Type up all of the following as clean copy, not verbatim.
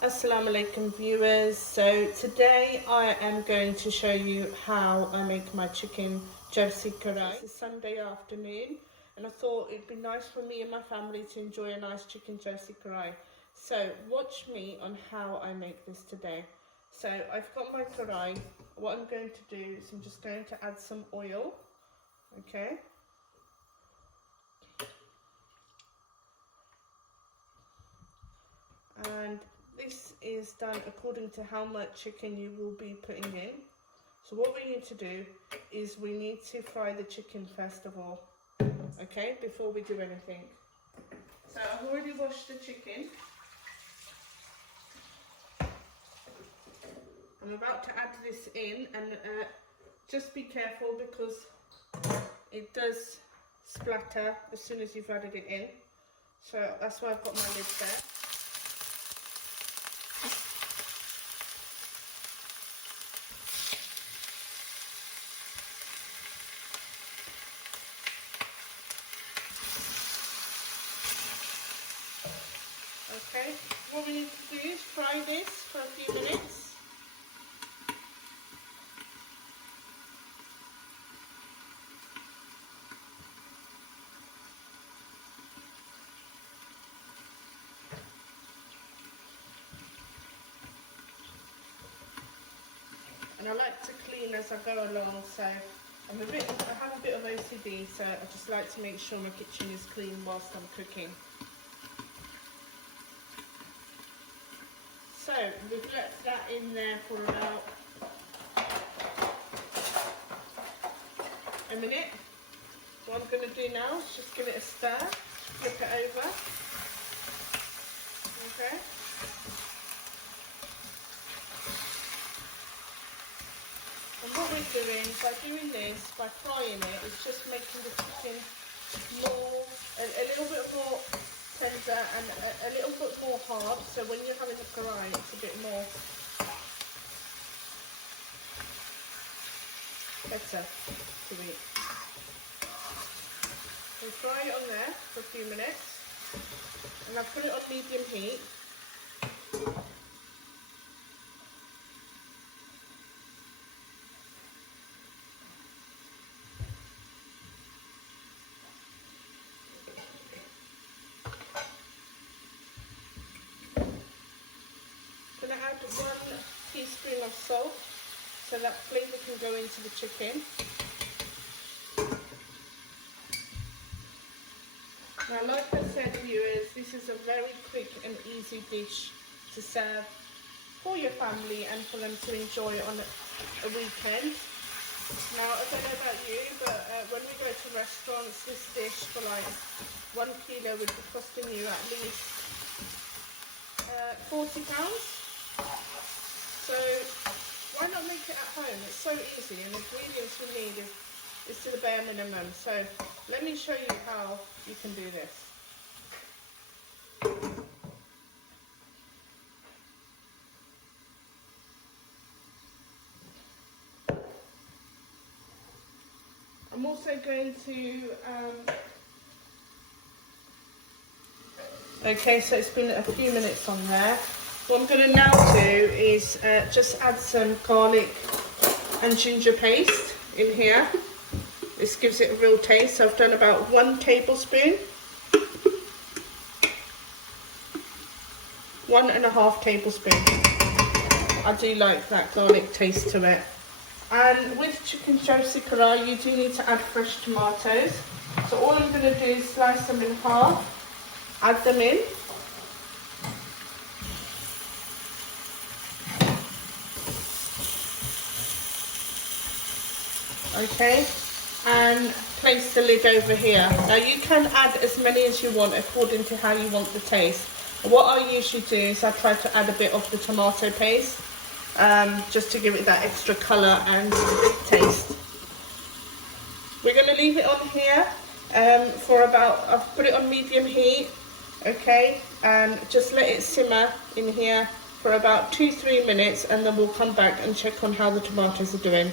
Assalamu alaikum viewers. So today I am going to show you how I make my chicken Charsi Karahi. It's a Sunday afternoon and I thought it'd be nice for me and my family to enjoy a nice chicken Charsi Karahi. So watch me on how I make this today. So I've got my karahi. What I'm going to do is I'm just going to add some oil. Okay. And this is done according to how much chicken you will be putting in. So what we need to do is we need to fry the chicken first of all, okay, before we do anything. So I've already washed the chicken. I'm about to add this in, and just be careful because it does splatter as soon as you've added it in. So that's why I've got my lid there. Okay, what we need to do is fry this for a few minutes. And I like to clean as I go along, so I have a bit of OCD, so I just like to make sure my kitchen is clean whilst I'm cooking. So we've left that in there for about a minute. What I'm going to do now is just give it a stir, flip it over. Okay. And what we're doing by doing this, by frying it, is just making the chicken more, a little bit more tender and a little bit more hard, so when you're having the karahi it's a bit more better to eat. We fry it on there for a few minutes and I put it on medium heat. I'm going to add 1 teaspoon of salt so that flavour can go into the chicken. Now, like I said, viewers, this is a very quick and easy dish to serve for your family and for them to enjoy on a weekend. Now, I don't know about you, but when we go to restaurants, this dish for like 1 kilo would be costing you at least £40. So why not make it at home? It's so easy, and the ingredients we need is to the bare minimum. So let me show you how you can do this. I'm also going to okay, so it's been a few minutes on there. What I'm going to now do is just add some garlic and ginger paste in here. This gives it a real taste. So I've done about 1 tablespoon. 1.5 tablespoon. I do like that garlic taste to it. And with chicken Charsi Karahi, you do need to add fresh tomatoes. So all I'm going to do is slice them in half, add them in. Okay, and place the lid over here. Now you can add as many as you want according to how you want the taste. What I usually do is I try to add a bit of the tomato paste, just to give it that extra colour and taste. We're going to leave it on here for about, I've put it on medium heat, okay, and just let it simmer in here for about 2-3 minutes, and then we'll come back and check on how the tomatoes are doing.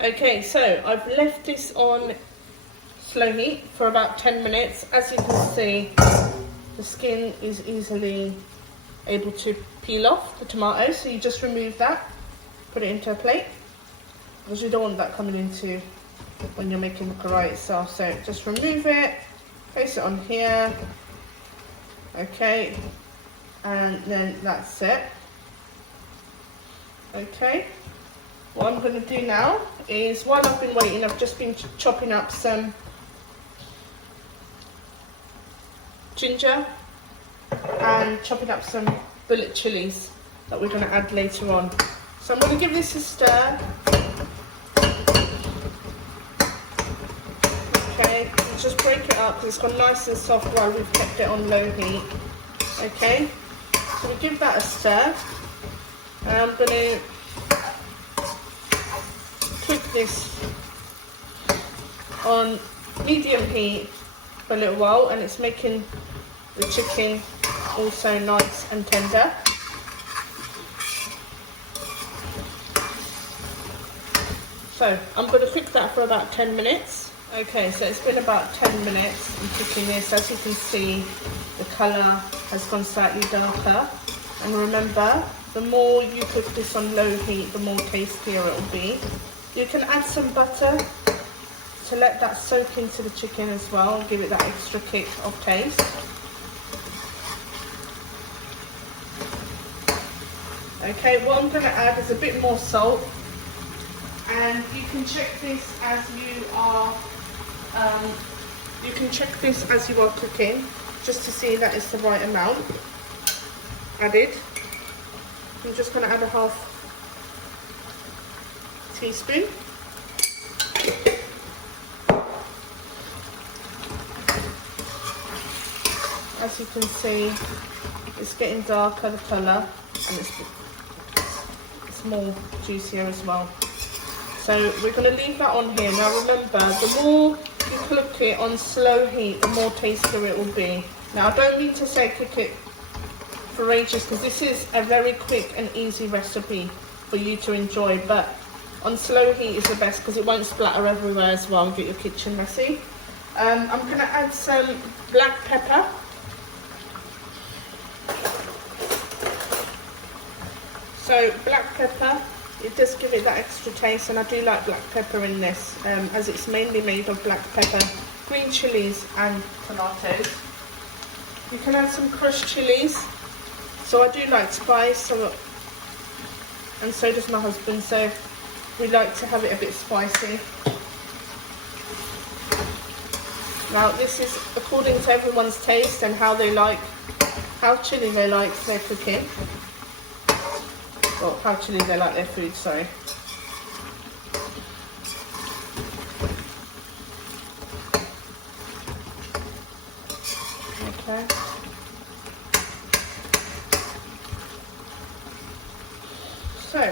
Okay, so I've left this on slow heat for about 10 minutes. As you can see, the skin is easily able to peel off the tomato, so you just remove that, put it into a plate, because you don't want that coming into when you're making the karahi itself. So just remove it, place it on here, okay, and then that's it. Okay, what I'm going to do now is, while I've been waiting, I've just been chopping up some ginger and chopping up some bullet chilies that we're going to add later on. So I'm going to give this a stir. Okay, just break it up because it's gone nice and soft while we've kept it on low heat. Okay, so we give that a stir. And I'm going to cook this on medium heat for a little while, and it's making the chicken also nice and tender. So I'm going to cook that for about 10 minutes. Okay, so it's been about 10 minutes I'm cooking this. As you can see, the colour has gone slightly darker. And remember, the more you cook this on low heat, the more tastier it will be. You can add some butter to let that soak into the chicken as well, give it that extra kick of taste. Okay, what I'm going to add is a bit more salt, and you can check this as you are cooking, just to see that it's the right amount added. I'm just going to add a half teaspoon. As you can see, it's getting darker, the colour, and it's more juicier as well. So we're going to leave that on here. Now remember, the more you cook it on slow heat, the more tastier it will be. Now I don't mean to say cook it for ages, because this is a very quick and easy recipe for you to enjoy, but on slow heat is the best because it won't splatter everywhere as well and get your kitchen messy. I'm going to add some black pepper. So black pepper, it does give it that extra taste, and I do like black pepper in this, as it's mainly made of black pepper, green chilies and tomatoes. You can add some crushed chilies. So I do like spice, and so does my husband, so we like to have it a bit spicy. Now this is according to everyone's taste and how chilli they like their cooking. Well, how chilli they like their food, sorry. Okay. So,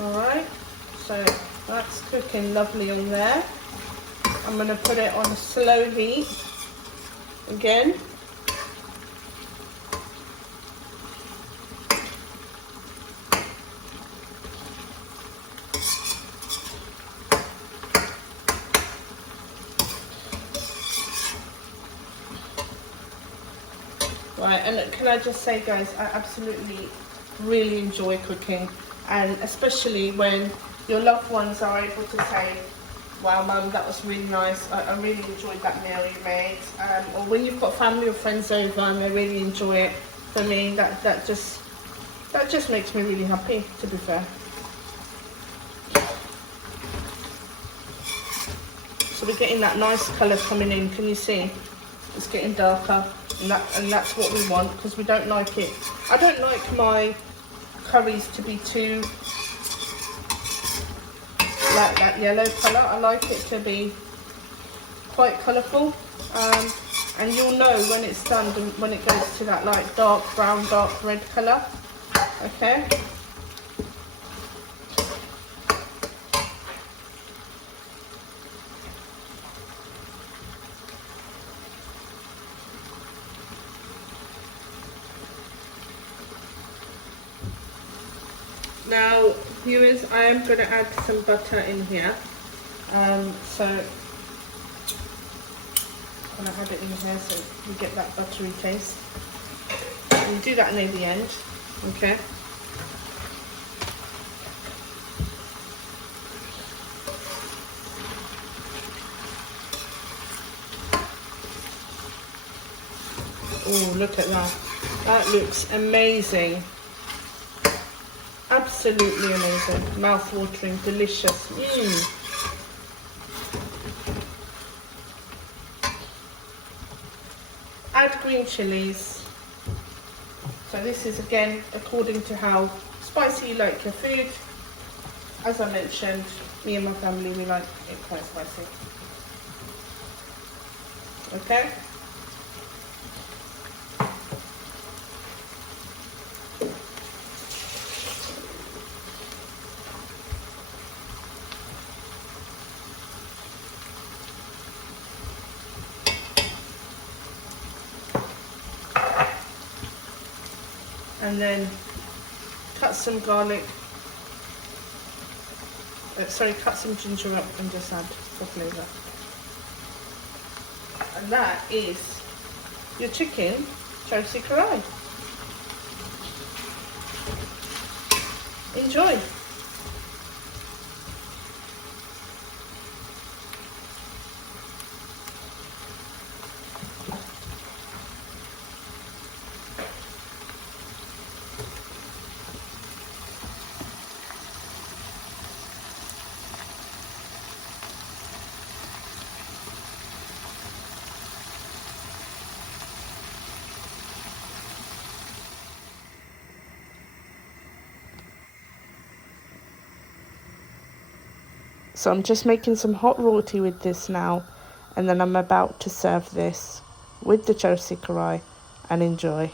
alright, so that's cooking lovely on there. I'm going to put it on slow heat again. Right, and can I just say, guys, I absolutely really enjoy cooking, and especially when your loved ones are able to say, wow mum, that was really nice, I really enjoyed that meal you made, or when you've got family or friends over and they really enjoy it. For me, that just makes me really happy, to be fair. So we're getting that nice colour coming in, can you see? It's getting darker, and that's what we want, because we don't like it. I don't like my curries to be too like that yellow colour. I like it to be quite colourful, and you'll know when it's done when it goes to that like dark brown, dark red colour. Okay. Now, viewers, I am going to add some butter in here. So, and I add it in here so you get that buttery taste. And you do that near the end, okay? Oh, look at that. That looks amazing. Absolutely amazing. Mouth-watering, delicious. Add green chilies. So this is again according to how spicy you like your food. As I mentioned, me and my family, we like it quite spicy. Okay? And then cut some garlic, cut some ginger up and just add for flavour. And that is your chicken Charsi Karahi. Enjoy! So I'm just making some hot roti with this now, and then I'm about to serve this with the Charsi Karahi and enjoy.